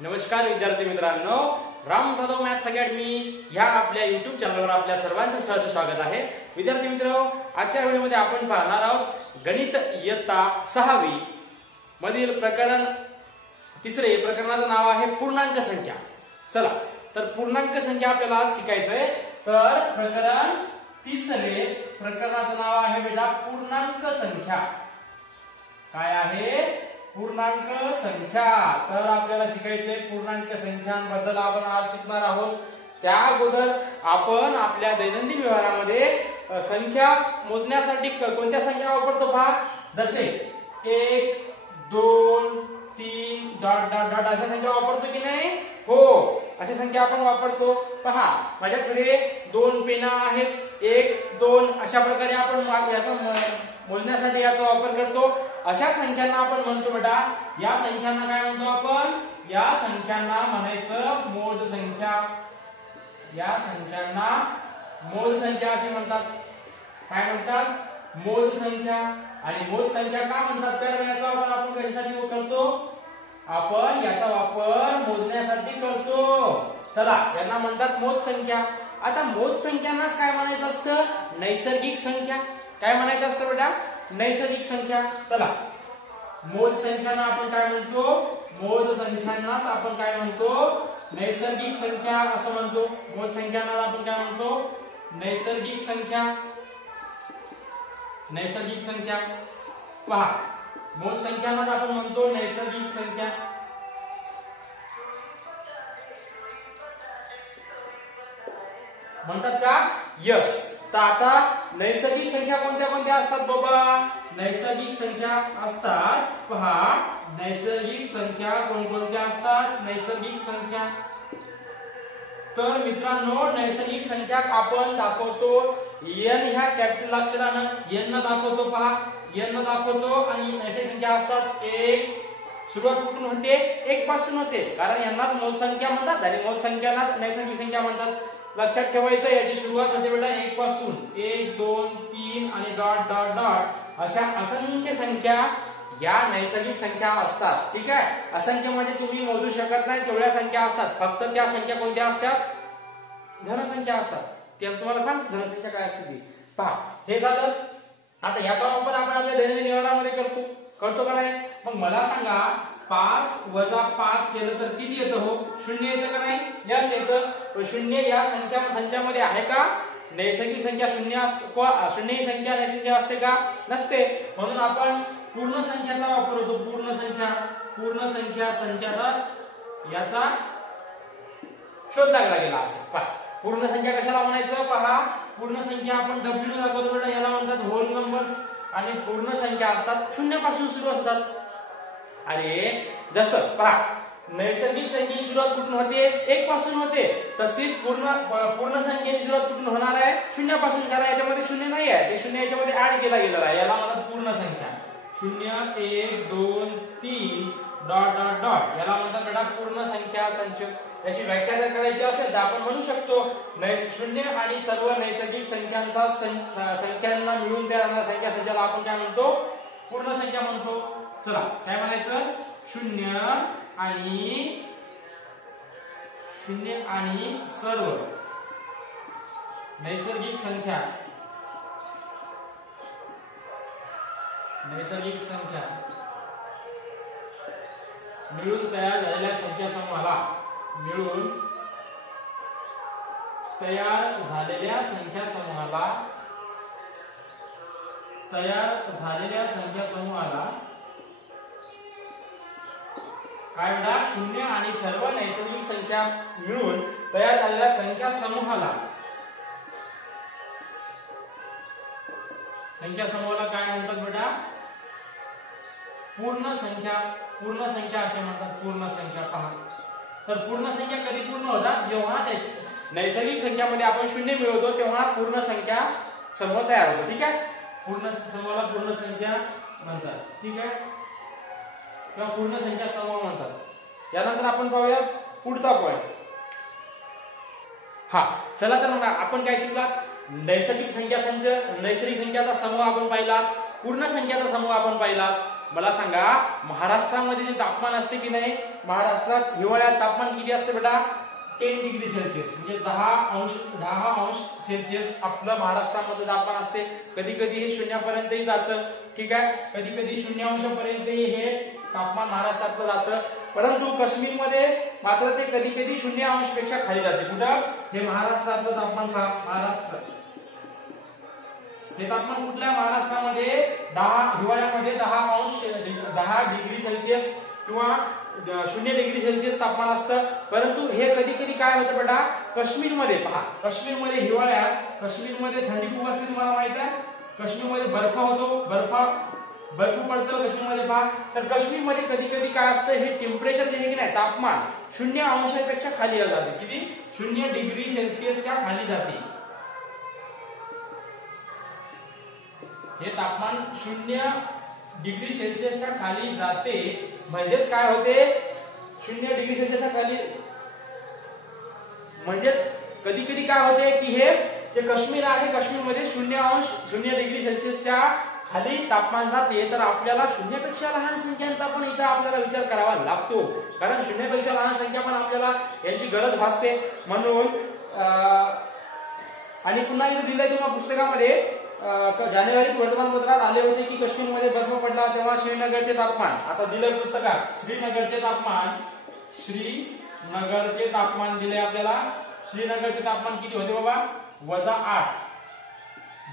नमस्कार विद्यार्थी मित्रांनो, राम जाधव मॅथ्स अकॅडमी ह्या आपल्या YouTube चॅनलवर आपल्या सर्वांचं सहर्ष स्वागत आहे। विद्यार्थी मित्रांनो, आजच्या व्हिडिओमध्ये आपण पाहणार आहोत गणित इयत्ता 6वी मधील प्रकरण तिसरे। प्रकरणाचं नाव आहे पूर्णांक संख्या। चला तर पूर्णांक संख्या आपल्याला आज शिकायचंय। तर प्रकरण तिसरे प्रकरणाचं नाव आहे बेटा पूर्णांक संख्या। काय आहे? पूर्णांक संख्या। तर आपल्याला शिकायचे पूर्णांक संख्यांबद्दल आपण आज शिकणार आहोत। त्या अगोदर आपण आपल्या दैनंदिन व्यवहारामध्ये संख्या मोजण्यासाठी कोणत्या संख्या वापरतो पहा। जसे 1 2 3 डॉट डॉट डॉट अशा संख्या वापरतो की नाही? हो, अशा संख्या आपण वापरतो। पहा माझ्याकडे 2 पेना आहेत, 1 2 अशा प्रकारे आपण याचा मोजण्यासाठी याचा वापर करतो। अशा संख्यांना आपण म्हणतो बेटा, या संख्यांना काय म्हणतो आपण? या संख्यांना म्हणायचं मोज संख्या। या संख्यांना मोज संख्या असे म्हणतात। काय म्हणतात? मोज संख्या। आणि मोज संख्या का म्हणतात? तर याचा वापर आपण कशासाठी करतो? आपण याचा वापर मोजण्यासाठी करतो। चला, यांना म्हणतात मोज संख्या। आता मोज संख्यांनाच काय म्हणायचं असतं? नैसर्गिक संख्या। काय म्हणायचं असतं बेटा? नैसर्गिक संख्या। चला, मोज संख्यांना आपण काय म्हणतो? मोज संख्यांनाच आपण काय म्हणतो? नैसर्गिक संख्या असं म्हणतो। मोज संख्यांना आपण काय म्हणतो? नैसर्गिक संख्या। नैसर्गिक संख्या। पहा, मोज संख्यांनाच आपण म्हणतो नैसर्गिक संख्या। म्हणतात का? यस। तर आता नैसर्गिक संख्या कोणत्या कोणत्या असतात बाबा? नैसर्गिक संख्या असतात। पहा, नैसर्गिक संख्या कोणकोणत्या असतात? नैसर्गिक संख्या। तर मित्रांनो, नैसर्गिक संख्या आपण दाखवतो n ह्या कॅपिटल अक्षरानं n दाखवतो। पहा, n दाखवतो। आणि नैसर्गिक संख्या असतात 1। सुरुवात कुठून होते? 1 पासून होते, कारण यांनाच मोज संख्या म्हणतात आणि मोज संख्यालाच नैसर्गिक संख्या म्हणतात। लक्षात ठेवायचं, याची सुरुवात होते बेटा 1 पासून। 1 2 3 आणि डॉट डॉट डॉट अशा असंख्य संख्या या नैसर्गिक संख्या असतात। ठीक आहे, असंख्यमध्ये तुम्ही मोजू शकत नाही तेवढ्या संख्या असतात। फक्त त्या संख्या कोणत्या असतात? धनसंख्या असतात। ते तुम्हाला सांग धनसंख्या काय असते ती। पहा, हे झालं। आता याचा वापर आपण आपल्या दैनंदिन व्यवहारामध्ये करतो का नाही? मग मला सांगा, 5 वजा 5 केलं तर किती येतं? हो, 0 येतं का नाही? यस येतं। 0 या संख्यामध्ये आहे का? नैसर्गिक संख्या 0 असतो। 0 ही संख्या नैसर्गिक असते का? नसते। म्हणून आपण पूर्ण संख्याचा वापर होतो। पूर्ण संख्या। पूर्ण संख्या संख्याचा याचा शोध लागला गेला असेल। पहा, पूर्ण संख्या कशाला म्हणायचं? पहा, पूर्ण संख्या आपण W दाखवतो बेटा, याला म्हणतात होल नंबर्स। आणि पूर्ण संख्या असतात 0 पासून सुरू होतात। अरे जसं पहा, नैसर्गिक संख्येची सुरुवात कुठून होते? 1 पासून होते। तशीच पूर्ण संख्येची सुरुवात कुठून होणार आहे? 0 पासून। कारण याच्यामध्ये 0 नाही आहे, ते 0 याच्यामध्ये ऍड केला गेलेला आहे। याला म्हणतात पूर्ण संख्या। 0 1 2 3 डॉट डॉट डॉट याला म्हणतात बेटा पूर्ण संख्या संच। याची व्याख्या जर करायची असेल तर आपण म्हणू शकतो 0 आणि सर्व नैसर्गिक संख्यांचा संख्यांना मिळून तयार होणाऱ्या संख्या संचाला आपण काय म्हणतो? पूर्ण संख्या म्हणतो। चला, काय म्हणायचं? 0 आणि सर्व नैसर्गिक संख्या मिळून तयार झालेल्या संख्या समूहाला काय म्हणतात? 0 आणि सर्व नैसर्गिक संख्या मिळून तयार झालेल्या संख्या समूहाला काय म्हणतात बेटा? पूर्ण संख्या। पूर्ण संख्या असे म्हणतात। पूर्ण संख्या। पहा, तर पूर्ण संख्या कधी पूर्ण होतात? जेव्हा त्याची नैसर्गिक संख्यामध्ये आपण 0 मिळवतो तेव्हा पूर्ण संख्या समूह तयार होतो। ठीक आहे, पूर्ण समूहाला पूर्ण संख्या म्हणतात। ठीक आहे, किंवा पूर्ण संख्या समूह म्हणतात। यानंतर आपण पाहूया पुढचा पॉइंट। हा, चला तर मग आपण काय शिकला? नैसर्गिक संख्या संच, नैसर्गिक संख्याचा समूह आपण पाहिला, पूर्ण संख्याचा समूह आपण पाहिला। मला सांगा महाराष्ट्रामध्ये जे तापमान असते की नाही, महाराष्ट्रात हिवाळ्यात तापमान किती असते बेटा 10 डिग्री सेल्सिअस म्हणजे 10 अंश सेल्सिअस आपलं महाराष्ट्रामध्ये तापमान असते. कधी कधी हे शून्यापर्यंतही जातं. ठीक आहे, कधी कधी 0 अंशापर्यंतही हे तापमान महाराष्ट्रातलं जातं. परंतु काश्मीरमध्ये मात्र ते कधी कधी 0 अंशपेक्षा खाली जाते. कुठं हे महाराष्ट्रातलं तापमान पहा, महाराष्ट्र हे तापमान कुठल्या महाराष्ट्रामध्ये हिवाळ्यामध्ये 10 डिग्री सेल्सिअस किंवा 0 डिग्री सेल्सिअस तापमान असतं. परंतु हे कधी कधी काय होतं बेटा काश्मीरमध्ये पहा, काश्मीरमध्ये हिवाळ्यात काश्मीरमध्ये थंडी खूप असते तुम्हाला माहिती आहे. काश्मीरमध्ये बर्फ होतो, बर्फ पडतं काश्मीरमध्ये पहा. तर काश्मीरमध्ये कधी कधी काय असतं हे टेम्परेचर जे आहे की नाही तापमान 0 अंशापेक्षा खाली जाते. किती 0 डिग्री सेल्सिअसच्या खाली जाते. हे तापमान 0 डिग्री सेल्सिअसच्या खाली जाते. म्हणजेच काय होते 0 डिग्री सेल्सिअसच्या खाली म्हणजेच कधी कधी काय होते की हे जे काश्मीर आहे काश्मीरमध्ये 0 डिग्री सेल्सिअसच्या खाली तापमान जाते. तर आपल्याला 0 पेक्षा लहान संख्यांचा पण इथं आपल्याला विचार करावा लागतो. कारण 0 पेक्षा लहान संख्या पण आपल्याला यांची गरज भासते. म्हणून आणि पुन्हा इथे दिलंय तुम्हाला पुस्तकामध्ये जानेवारीत वर्तमानपत्रात आले होते की काश्मीरमध्ये बर्फ पडला तेव्हा श्रीनगरचे तापमान, आता दिलंय पुस्तकात श्रीनगरचे तापमान दिले आपल्याला. श्रीनगरचे तापमान किती होते बाबा -8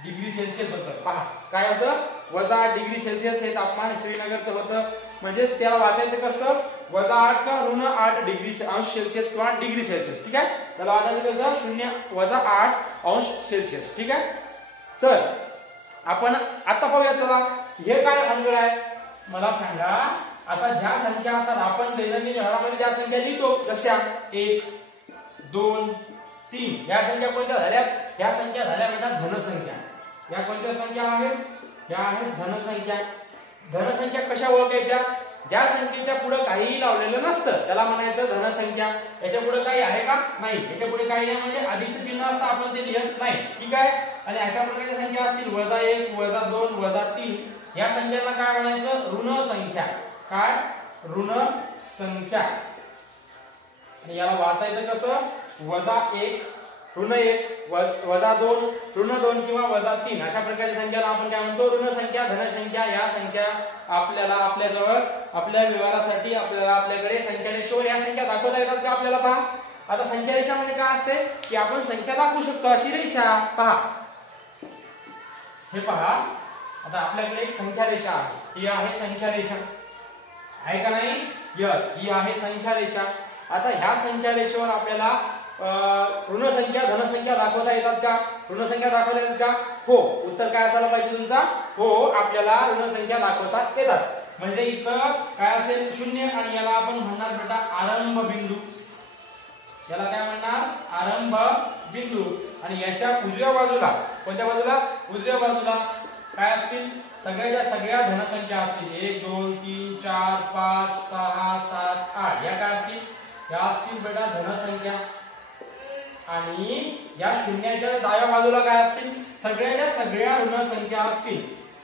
डिग्री सेल्सिअस होतं. पहा काय होतं -8 डिग्री सेल्सिअस हे तापमान श्रीनगरचं होतं. म्हणजेच त्याला वाचायचं कसं -8 का -8 डिग्री अंश सेल्सिअस किंवा डिग्री सेल्सिअस. ठीक आहे, त्याला वाचायचं कसं -8 अंश सेल्सिअस. ठीक आहे, तर आपण आता पाहूया. चला हे काय भानगड आहे मला सांगा. आता ज्या संख्या असतात आपण दैनंदिन व्यवहारामध्ये ज्या संख्या लिहितो जशा 1 2 3 या संख्या कोणत्या झाल्या, या संख्या झाल्या बेटा धनसंख्या. या कोणत्या संख्या आहेत, या आहेत धनसंख्या. धनसंख्या कशा ओळखायच्या, ज्या संख्येच्या पुढे काहीही लावलेलं नसतं त्याला म्हणायचं धनसंख्या. याच्या पुढे काही आहे का नाही, याच्या पुढे काही आहे म्हणजे अधिकचं चिन्ह असतं आपण ते लिहत नाही. ठीक आहे, आणि अशा प्रकारच्या संख्या असतील -1 -2 -3 या संख्येला काय म्हणायचं ऋण संख्या. काय ऋण संख्या. आणि याला वाचायचं कसं -1 ऋण 1 -2 ऋण 2 किंवा -3 अशा प्रकारच्या संख्याला आपण काय म्हणतो ऋण संख्या धनसंख्या. या संख्या आपल्याला आपल्याजवळ आपल्या व्यवहारासाठी आपल्याकडे संख्या रेषेवर या संख्या दाखवता येतात का आपल्याला. पहा आता संख्या रेषा म्हणजे काय असते की आपण संख्या दाखवू शकतो अशी रेषा. पहा हे पहा, आता आपल्याकडे एक संख्या रेषा आहे, ही आहे संख्या रेषा आहे का नाही. यस, ही आहे संख्या रेषा. आता ह्या संख्या रेषेवर आपल्याला ऋण संख्या धनसंख्या दाखवता येतात का, ऋण संख्या दाखवता येतात का. हो, उत्तर काय असायला पाहिजे तुमचा हो, आपल्याला ऋण संख्या दाखवता येतात. म्हणजे इथं काय असेल 0 आणि याला आपण म्हणणार बेटा आरंभ बिंदू. याला काय म्हणणार आरंभ बिंदू. आणि याच्या उजव्या बाजूला कोणत्या बाजूला उजव्या बाजूला काय असतील सगळ्या धनसंख्या असतील 1 2 3 4 5 6 7 8 या काय असतील, या असतील बेटा धनसंख्या. आणि या शून्याच्या डाव्या बाजूला काय असतील सगळ्या ऋण संख्या असतील.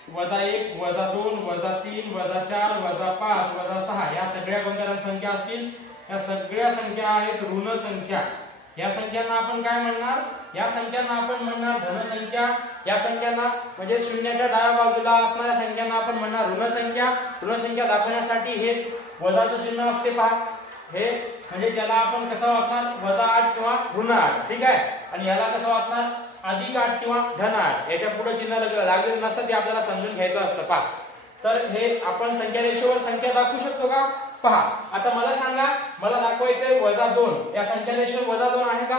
-1 -2 -3 -4 -5 -6 या सगळ्या कोणत्या संख्या असतील, या सगळ्या संख्या आहेत ऋण संख्या. या संख्यांना आपण काय म्हणणार, या संख्यांना आपण म्हणणार धनसंख्या. या संख्यांना म्हणजे शून्याच्या डाव्या बाजूला असणाऱ्या संख्यांना आपण म्हणणार ऋण संख्या. ऋण संख्या दाखवण्यासाठी हे वजाचं चिन्ह असते पहा. हे म्हणजे ज्याला आपण कसं वाचणार -8 किंवा ऋण 8. ठीक आहे, आणि याला कसं वाचणार +8 किंवा धन 8. याच्या पुढे चिन्ह लागलेलं नसतं, ते आपल्याला समजून घ्यायचं असतं पहा. तर हे आपण संख्या रेषेवर संख्या दाखवू शकतो का पहा. आता मला सांगा, मला दाखवायचंय -2. या संख्या रेषेवर -2 आहे का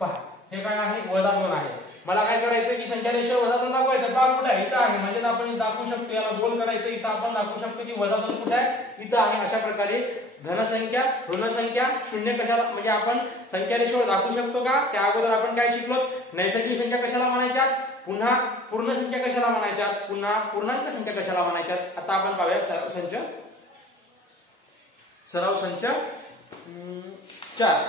पहा. हे काय आहे -2 आहे. मला काय करायचं की संख्या रेषेवर -2 दाखवायचं. पहा कुठे आहे, इथं आहे. म्हणजे आपण दाखवू शकतो, याला गोल करायचं, इथं आपण दाखवू शकतो की -2 कुठे आहे, इथं आहे. अशा प्रकारे धनसंख्या ऋण संख्या शून्य कशाला म्हणजे आपण संख्या रेषेवर दाखवू शकतो का. त्या अगोदर आपण काय शिकलो, नैसर्गिक संख्या कशाला म्हणायच्या, पुन्हा पूर्ण संख्या कशाला म्हणायच्या, पुन्हा पूर्णांक संख्या कशाला म्हणायच्या. आता आपण पाहूया सराव संच 4.